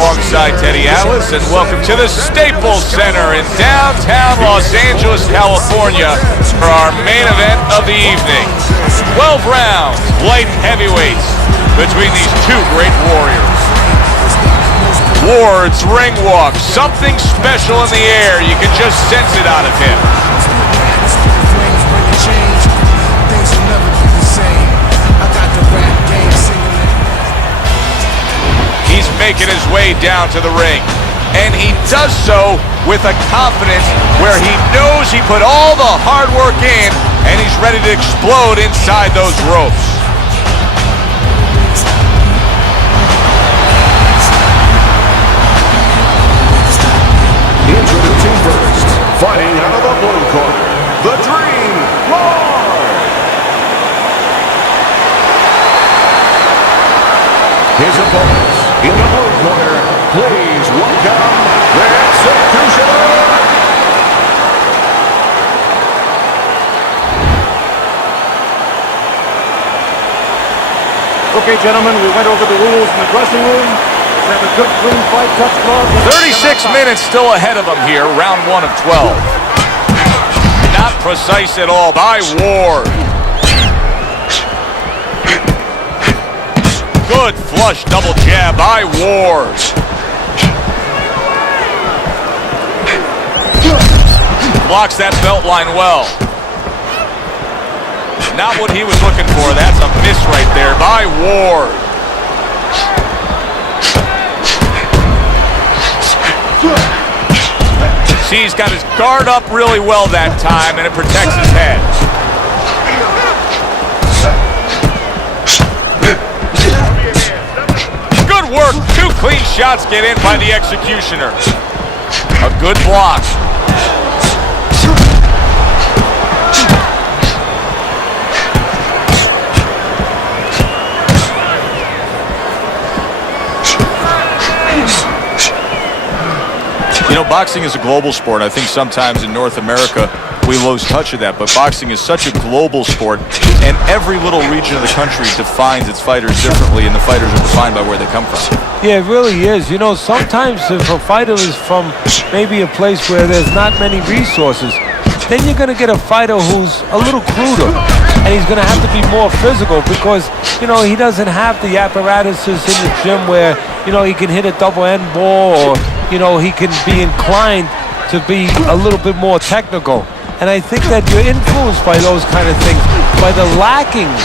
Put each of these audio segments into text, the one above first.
alongside Teddy Atlas, and welcome to the Staples Center in downtown Los Angeles, California for our main event of the evening. 12 rounds, light heavyweights, between these two great warriors. Ward's ring walk, something special in the air. You can just sense it out of him. He's making his way down to the ring, and he does so with a confidence where he knows he put all the hard work in, and he's ready to explode inside those ropes. Introducing first, fighting out of the blue corner, the Dream Lord. His opponents in the blue corner, please welcome the Executioner. Okay, gentlemen, we went over the rules in the dressing room. Let's have a good, clean fight, touch gloves. 36 minutes still ahead of him here, round 1 of 12. Not precise at all by Ward. Good flush double jab by Ward. Blocks that belt line well. Not what he was looking for. That's a miss right there by Ward. See, he's got his guard up really well that time, and it protects his head. Good work. 2 clean shots get in by the Executioner. A good block. You know, boxing is a global sport. I think sometimes in North America we lose touch of that, but boxing is such a global sport, and every little region of the country defines its fighters differently, and the fighters are defined by where they come from. Yeah, it really is. You know, sometimes if a fighter is from maybe a place where there's not many resources, then you're going to get a fighter who's a little cruder, and he's going to have to be more physical because, you know, he doesn't have the apparatuses in the gym where, you know, he can hit a double end ball, or, you know, he can be inclined to be a little bit more technical. And I think that you're influenced by those kind of things, by the lackings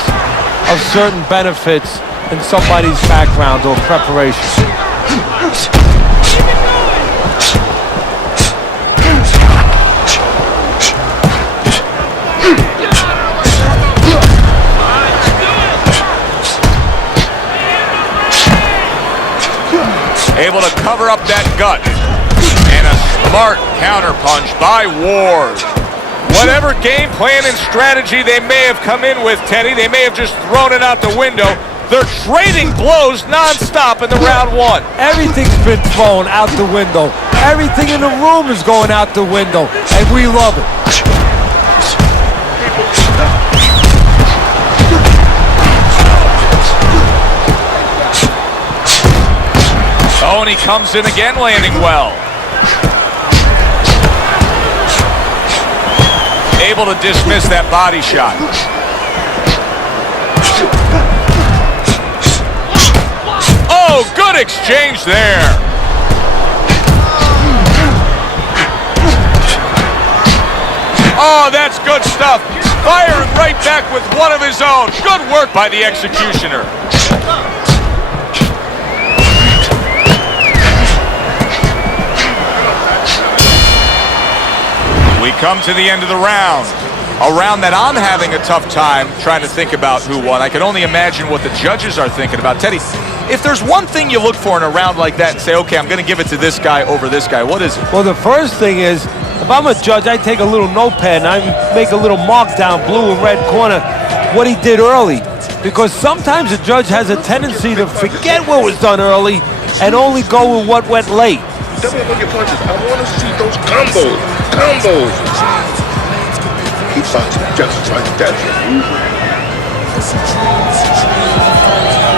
of certain benefits in somebody's background or preparation. Able to cover up that gut. And a smart counterpunch by Ward. Whatever game plan and strategy they may have come in with, Teddy, they may have just thrown it out the window. They're trading blows nonstop in the round 1. Everything's been thrown out the window. Everything in the room is going out the window, and we love it. Oh, and he comes in again, landing well. Able to dismiss that body shot. Oh, good exchange there. Oh, that's good stuff. Firing right back with one of his own. Good work by the Executioner. We come to the end of the round. A round that I'm having a tough time trying to think about who won. I can only imagine what the judges are thinking about. Teddy, if there's one thing you look for in a round like that and say, okay, I'm going to give it to this guy over this guy, what is it? Well, the first thing is, if I'm a judge, I take a little notepad and I make a little mark down blue and red corner what he did early. Because sometimes a judge has a tendency to forget what was done early and only go with what went late. Double look at punches. I want to see those combos. Combos. He boxed just like that.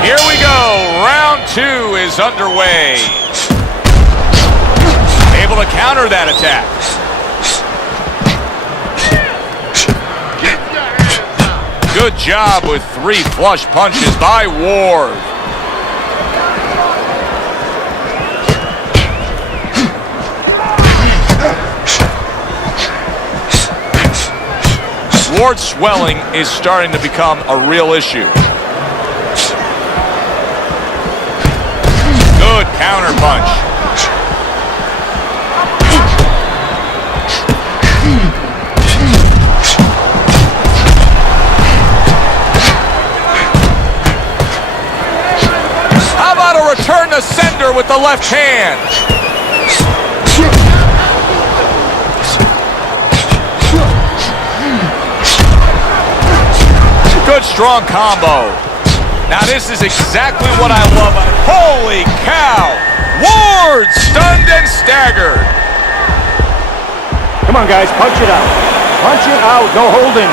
Here we go. Round 2 is underway. Able to counter that attack. Good job with 3 flush punches by Ward. Ward's swelling is starting to become a real issue. Good counter punch. How about a return to sender with the left hand? Good strong combo. Now this is exactly what I love. Holy cow! Ward stunned and staggered. Come on, guys, punch it out. Punch it out, no holding.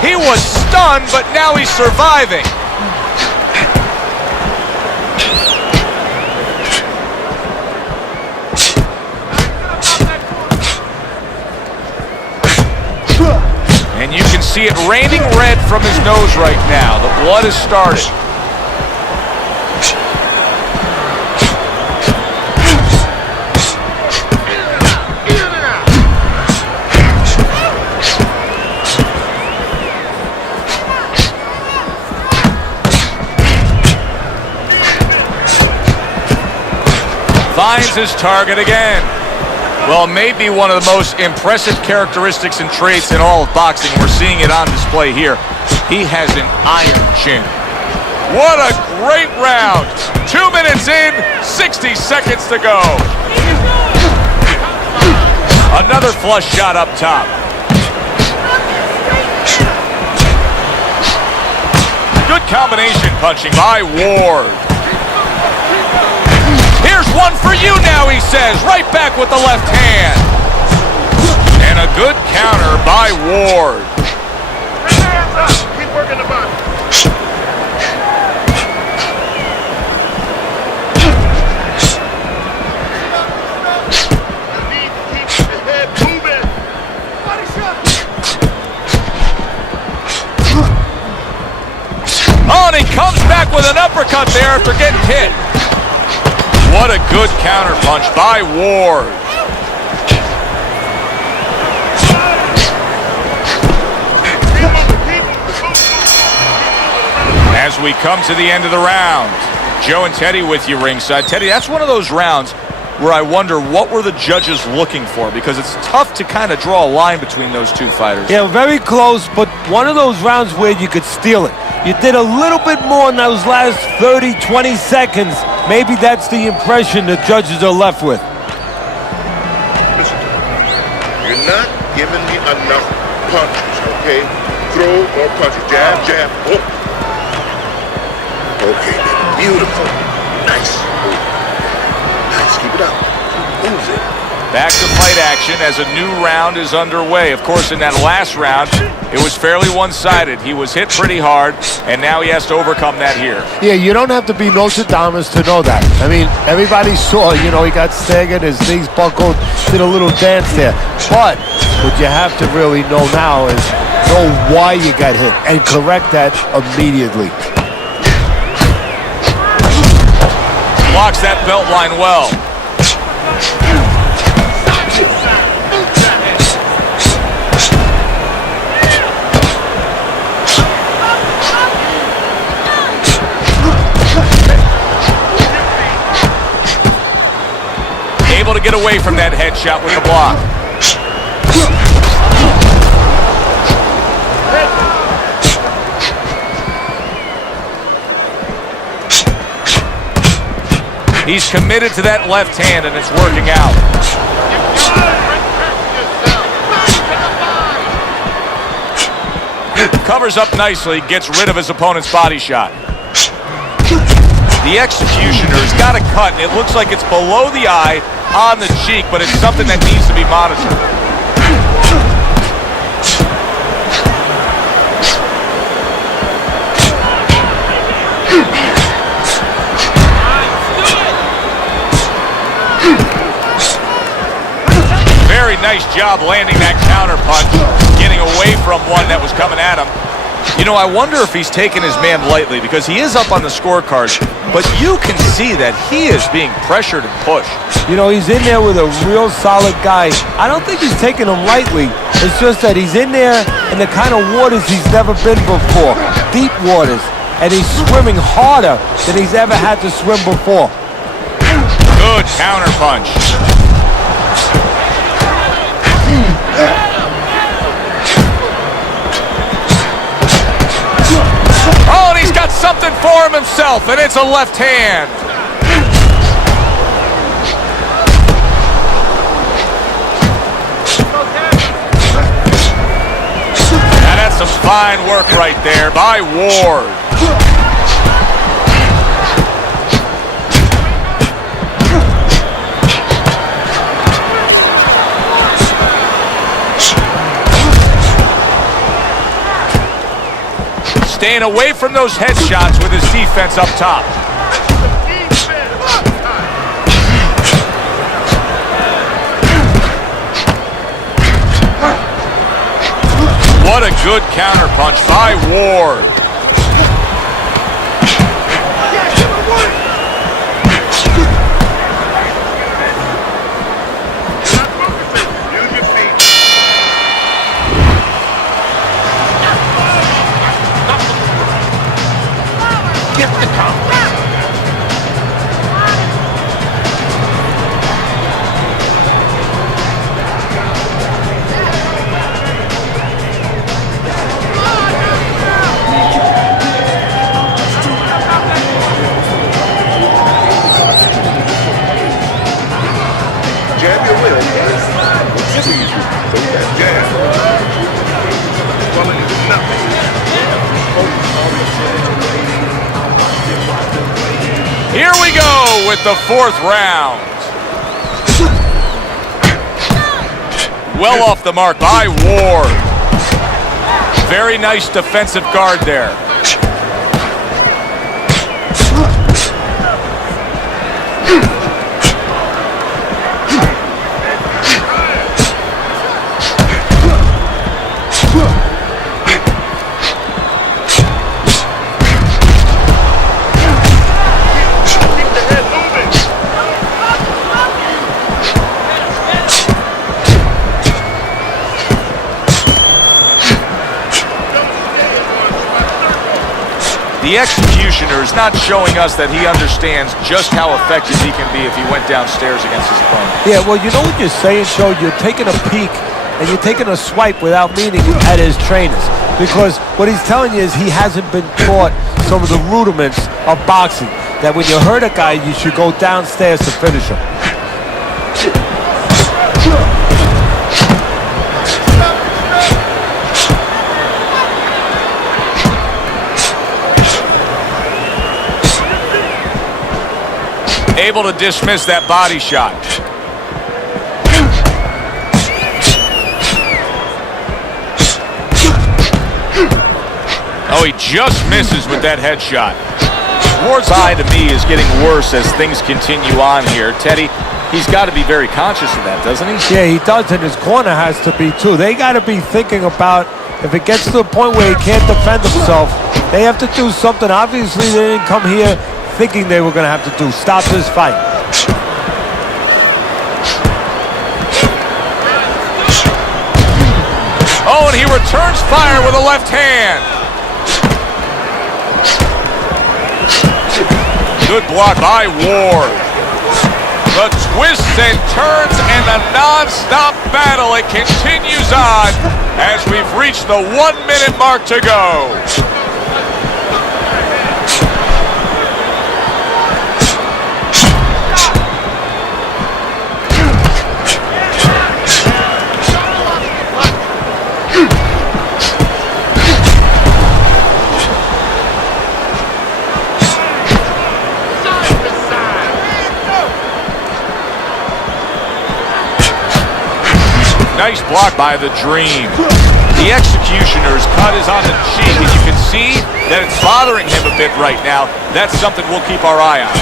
He was stunned, but now he's surviving. And you can see it raining red from his nose right now. The blood has started. Finds his target again. Well, maybe one of the most impressive characteristics and traits in all of boxing. We're seeing it on display here. He has an iron chin. What a great round. 2 minutes in, 60 seconds to go. Another flush shot up top. Good combination punching by Ward. Here's one for you now, he says, right back with the left hand. And a good counter by Ward. Keep working the body. Need to keep the head moving. Oh, and he comes back with an uppercut there after getting hit. What a good counter punch by Ward. As we come to the end of the round, Joe and Teddy with you ringside. Teddy, that's one of those rounds where I wonder what were the judges looking for, because it's tough to kind of draw a line between those two fighters. Yeah, very close, but one of those rounds where you could steal it. You did a little bit more in those last 30, 20 seconds. Maybe that's the impression the judges are left with. Listen to me. You're not giving me enough punches, okay? Throw more punches. Jab, jab, hook. Okay, then. Beautiful. Nice. Nice. Keep it up. Move it. Back to fight action as a new round is underway. Of course, in that last round, it was fairly one-sided. He was hit pretty hard, and now he has to overcome that here. Yeah, you don't have to be Nostradamus to know that. I mean, everybody saw, he got staggered, his knees buckled, did a little dance there. But what you have to really know now is know why you got hit and correct that immediately. Blocks that belt line well. Able to get away from that headshot with the block. He's committed to that left hand, and it's working out. Covers up nicely, gets rid of his opponent's body shot. The executioner's got a cut, and it looks like it's below the eye on the cheek, but it's something that needs to be monitored. nice job landing that counter punch, getting away from one that was coming at him. You know, I wonder if he's taking his man lightly because he is up on the scorecard, but you can see that he is being pressured and pushed. You know, he's in there with a real solid guy. I don't think he's taking him lightly. It's just that he's in there in the kind of waters he's never been before, deep waters, and he's swimming harder than he's ever had to swim before. Good counter punch. Oh, and he's got something for him himself, and it's a left hand. Now that's some fine work right there by Ward. Staying away from those headshots with his defense up top. What a good counter punch by Ward. Here we go with the fourth round. Well off the mark by Ward. Very nice defensive guard there. The executioner is not showing us that he understands just how effective he can be if he went downstairs against his opponent. Yeah, well, you know what you're saying, Joe? You're taking a peek and you're taking a swipe without meaning at his trainers. Because what he's telling you is he hasn't been taught some of the rudiments of boxing. That when you hurt a guy, you should go downstairs to finish him. Able to dismiss that body shot. Oh, he just misses with that headshot. Ward's eye, to me, is getting worse as things continue on here. Teddy, he's got to be very conscious of that, doesn't he? Yeah, he does, and his corner has to be, too. They got to be thinking about if it gets to the point where he can't defend himself, they have to do something. Obviously, they didn't come here thinking they were going to have to do. Stop this fight. Oh, and he returns fire with a left hand. Good block by Ward. The twists and turns and the non-stop battle, it continues on as we've reached the 1 minute mark to go. Nice block by the Dream. The executioner's cut is on the cheek, and you can see that it's bothering him a bit right now. That's something we'll keep our eye on.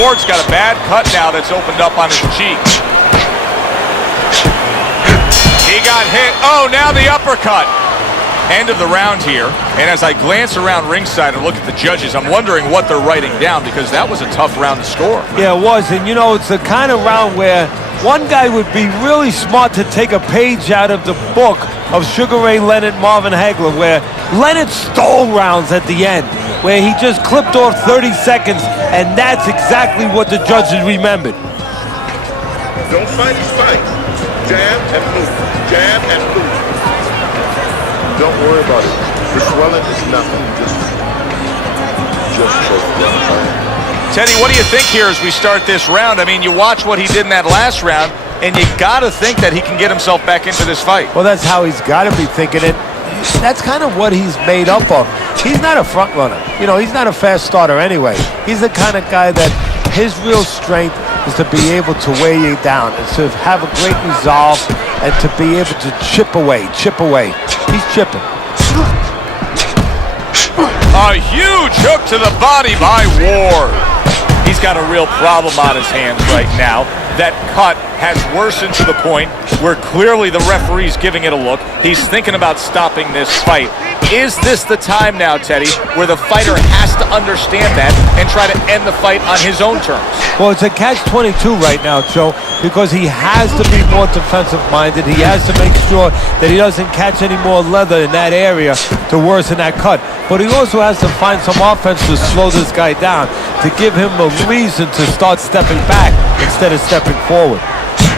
Ward's got a bad cut now that's opened up on his cheek. He got hit. Oh, now the uppercut. End of the round here. And as I glance around ringside and look at the judges, I'm wondering what they're writing down, because that was a tough round to score. Yeah, it was. And, you know, it's the kind of round where one guy would be really smart to take a page out of the book of Sugar Ray Leonard, Marvin Hagler, where Leonard stole rounds at the end, where he just clipped off 30 seconds, and that's exactly what the judges remembered. Don't fight his fight. Jab and move. Jab and move. Don't worry about it. The swelling is nothing. Just Teddy, what do you think here as we start this round? I mean, you watch what he did in that last round, and you got to think that he can get himself back into this fight. Well, that's how he's got to be thinking it. That's kind of what he's made up of. He's not a front runner. You know, he's not a fast starter anyway. He's the kind of guy that his real strength is to be able to weigh you down, and to have a great resolve, and to be able to chip away. He's chipping. A huge hook to the body by Ward. He's got a real problem on his hands right now. That cut has worsened to the point where clearly the referee's giving it a look. He's thinking about stopping this fight. Is this the time now, Teddy, where the fighter has to understand that and try to end the fight on his own terms? Well, it's a catch-22 right now, Joe, because he has to be more defensive-minded. He has to make sure that he doesn't catch any more leather in that area to worsen that cut. But he also has to find some offense to slow this guy down, to give him a reason to start stepping back instead of stepping forward.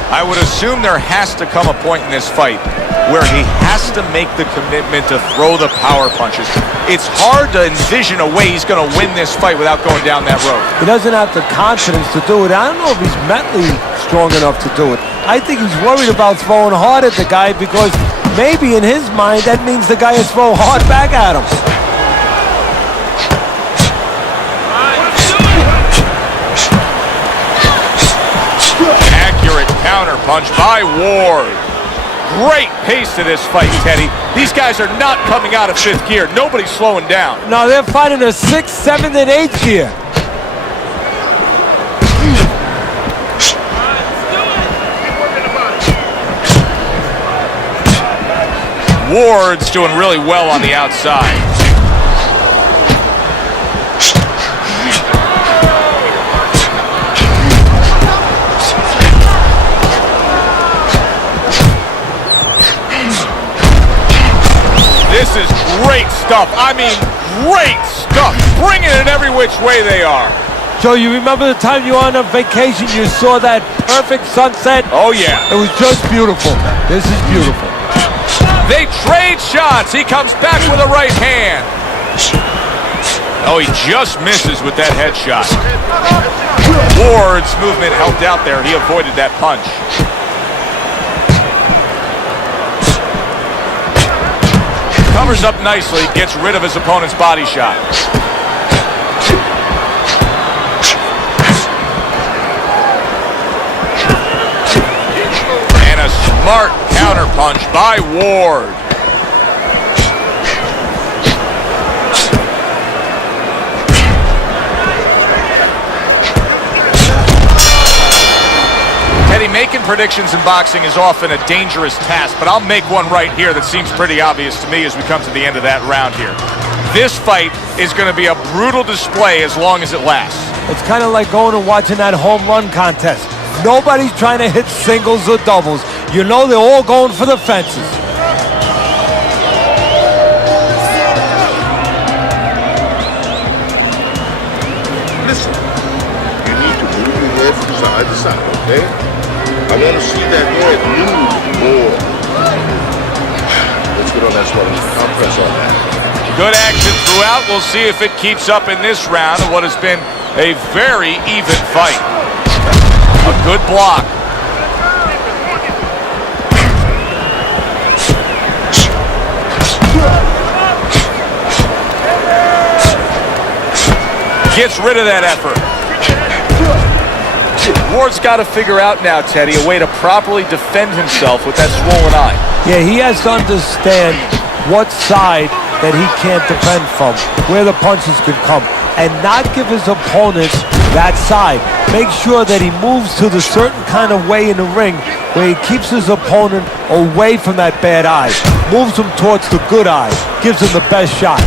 I would assume there has to come a point in this fight where he has to make the commitment to throw the power punches. It's hard to envision a way he's going to win this fight without going down that road. He doesn't have the confidence to do it. I don't know if he's mentally strong enough to do it. I think he's worried about throwing hard at the guy, because maybe in his mind that means the guy is throwing hard back at him. Accurate counter punch by Ward. Great pace to this fight, Teddy. These guys are not coming out of fifth gear. Nobody's slowing down. No, they're fighting a 6th, 7th, and 8th gear. Ward's doing really well on the outside. This is great stuff. I mean, great stuff. Bringing it every which way they are. Joe, you remember the time you were on a vacation, you saw that perfect sunset? Oh, yeah. It was just beautiful. This is beautiful. They trade shots. He comes back with a right hand. Oh, he just misses with that headshot. Ward's movement helped out there. He avoided that punch. Covers up nicely, gets rid of his opponent's body shot. And a smart counterpunch by Ward. Teddy, making predictions in boxing is often a dangerous task, but I'll make one right here that seems pretty obvious to me as we come to the end of that round here. This fight is going to be a brutal display as long as it lasts. It's kind of like going and watching that home run contest. Nobody's trying to hit singles or doubles. You know they're all going for the fences. Listen, you need to move your head from side to side, okay? I want to see that head move more. Let's get on that swelling. Compress on that. Good action throughout. We'll see if it keeps up in this round of what has been a very even fight. A good block. Gets rid of that effort. Ward's got to figure out now, Teddy, a way to properly defend himself with that swollen eye. Yeah, he has to understand what side that he can't defend from, where the punches could come, and not give his opponent that side. Make sure that he moves to the certain kind of way in the ring where he keeps his opponent away from that bad eye. Moves him towards the good eye. Gives him the best shot.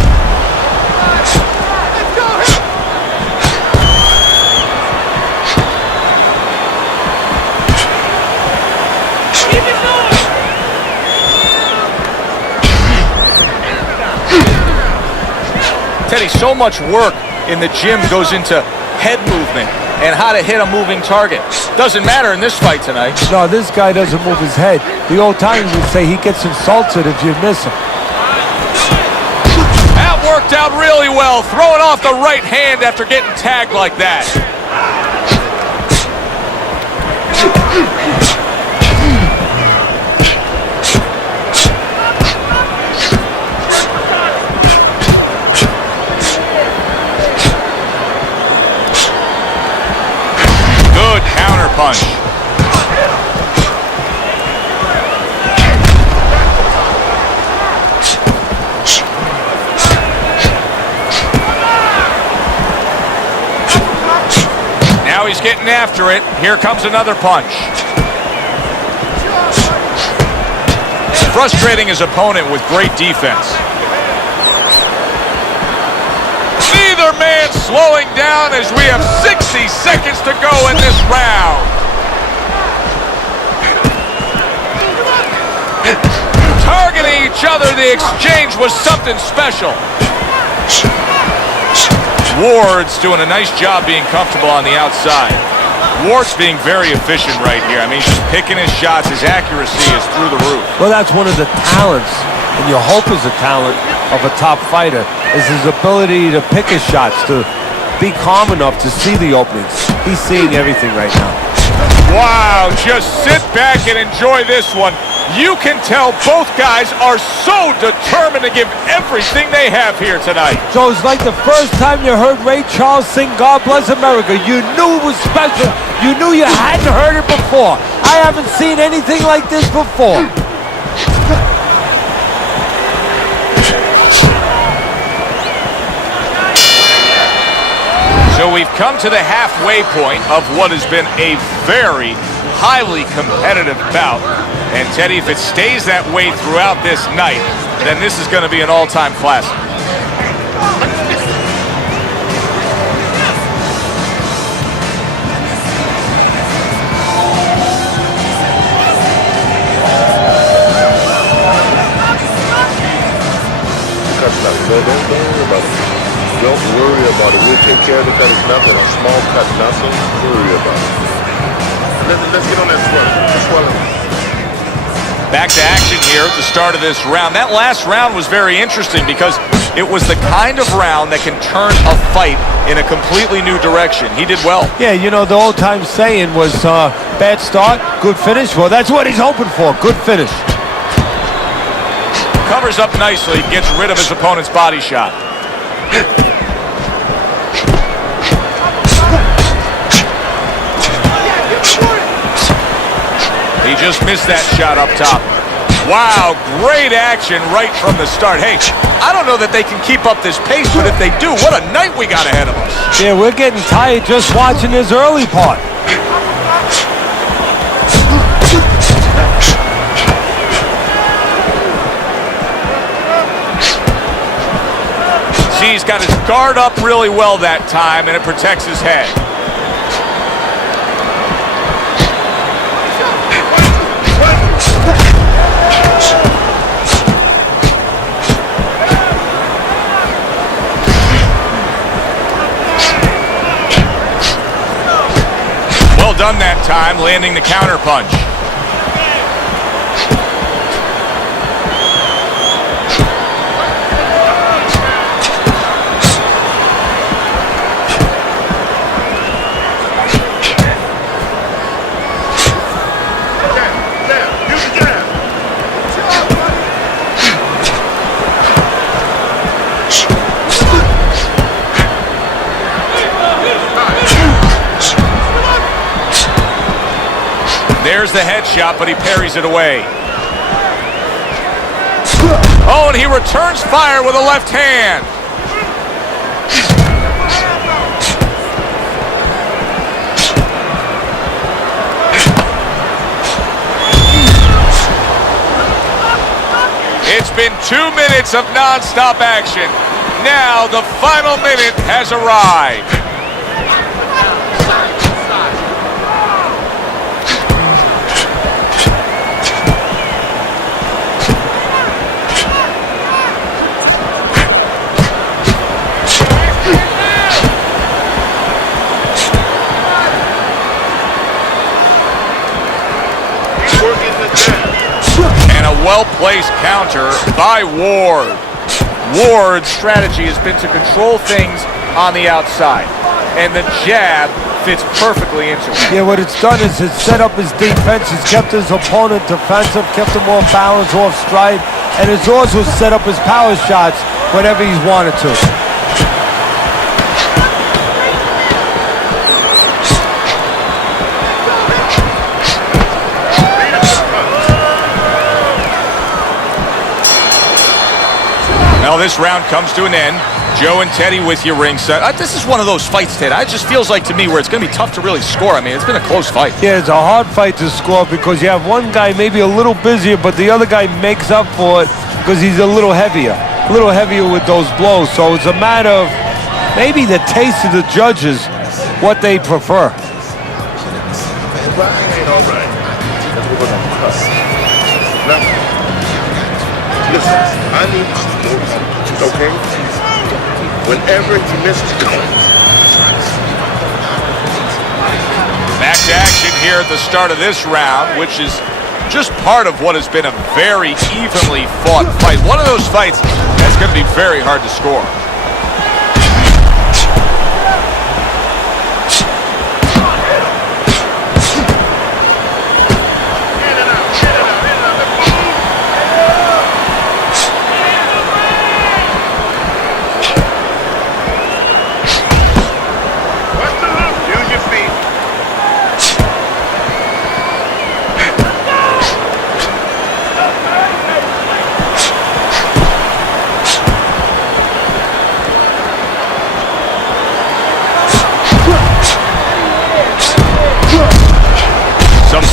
Teddy, so much work in the gym goes into head movement and how to hit a moving target. Doesn't matter in this fight tonight. No, this guy doesn't move his head. The old timers would say he gets insulted if you miss him. That worked out really well, throwing off the right hand after getting tagged like that. Punch. Now he's getting after it. Here comes another punch. Frustrating his opponent with great defense. Neither man slowing down as we have 60 seconds to go in this round. Targeting each other, the exchange was something special. Ward's doing a nice job being comfortable on the outside. Ward's being very efficient right here. I mean, just picking his shots. His accuracy is through the roof. Well, that's one of the talents, and you hope is a talent of a top fighter, is his ability to pick his shots, to be calm enough to see the openings. He's seeing everything right now. Wow, just sit back and enjoy this one. You can tell both guys are so determined to give everything they have here tonight. So it's like the first time you heard Ray Charles sing God Bless America. You knew it was special. You knew you hadn't heard it before. I haven't seen anything like this before. So we've come to the halfway point of what has been a very highly competitive bout. And Teddy, if it stays that way throughout this night, then this is going to be an all-time classic. Don't worry about it. We'll take care of the cut. It's nothing. A small cut, nothing. Worry about it. Let's get on that swelling. Back to action here at the start of this round. That last round was very interesting because it was the kind of round that can turn a fight in a completely new direction. He did well. Yeah, you know, the old-time saying was bad start, good finish. Well, that's what he's hoping for, good finish. Covers up nicely, gets rid of his opponent's body shot. He just missed that shot up top. Wow, great action right from the start. Hey, I don't know that they can keep up this pace, but if they do, what a night we got ahead of us. Yeah, we're getting tired just watching this early part. See, he's got his guard up really well that time, and it protects his head. Well done that time, landing the counter punch. There's the headshot, but he parries it away. Oh, and he returns fire with a left hand. been 2 minutes of non-stop action. Now the final minute has arrived. And a well-placed counter by Ward. Ward's strategy has been to control things on the outside, and the jab fits perfectly into it. Yeah, what it's done is it's set up his defense, it's kept his opponent defensive, kept him off balance, off stride, and it's also set up his power shots whenever he's wanted to. Now this round comes to an end. Joe and Teddy with you ringside. This is one of those fights, Ted. It just feels like to me where it's going to be tough to really score. I mean, it's been a close fight. Yeah, it's a hard fight to score because you have one guy maybe a little busier, but the other guy makes up for it because he's a little heavier with those blows. So it's a matter of maybe the taste of the judges, what they prefer. Listen, I need to know, okay? Whenever he misses counts. Back to action here at the start of this round, which is just part of what has been a very evenly fought fight. One of those fights that's going to be very hard to score.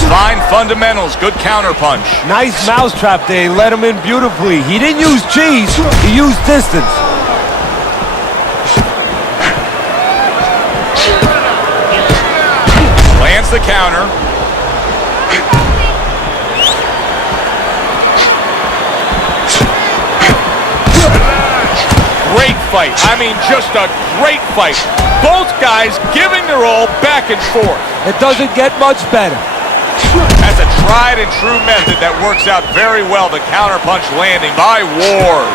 Fine fundamentals, good counter punch. Nice mousetrap there, he let him in beautifully. He didn't use cheese, he used distance. Lands the counter. Great fight. I mean, just a great fight. Both guys giving their all back and forth. It doesn't get much better. That's a tried and true method that works out very well. The counterpunch landing by Ward.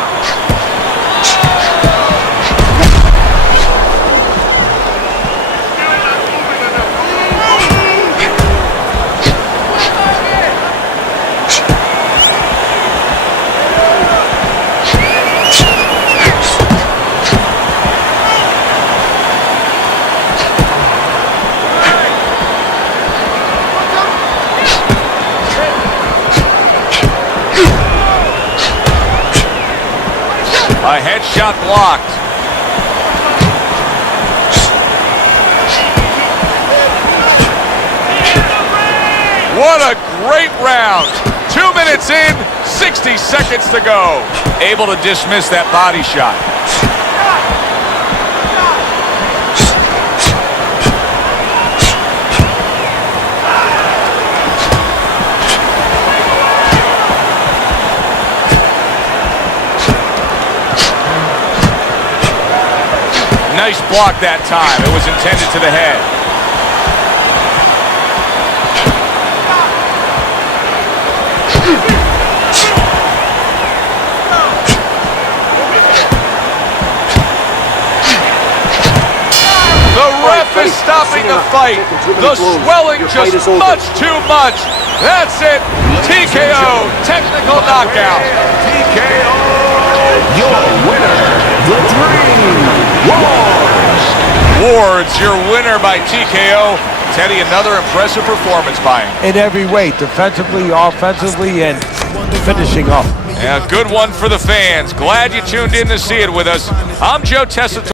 A headshot blocked. What a great round. 2 minutes in, 60 seconds to go. Able to dismiss that body shot. Nice block that time. It was intended to the head. The ref is stopping the fight. The swelling just much too much. That's it. TKO, technical knockout. TKO, your winner, the Dream Ward's your winner by TKO. Teddy, another impressive performance by him. In every way, defensively, offensively, and finishing up. Yeah, good one for the fans. Glad you tuned in to see it with us. I'm Joe Tessitore.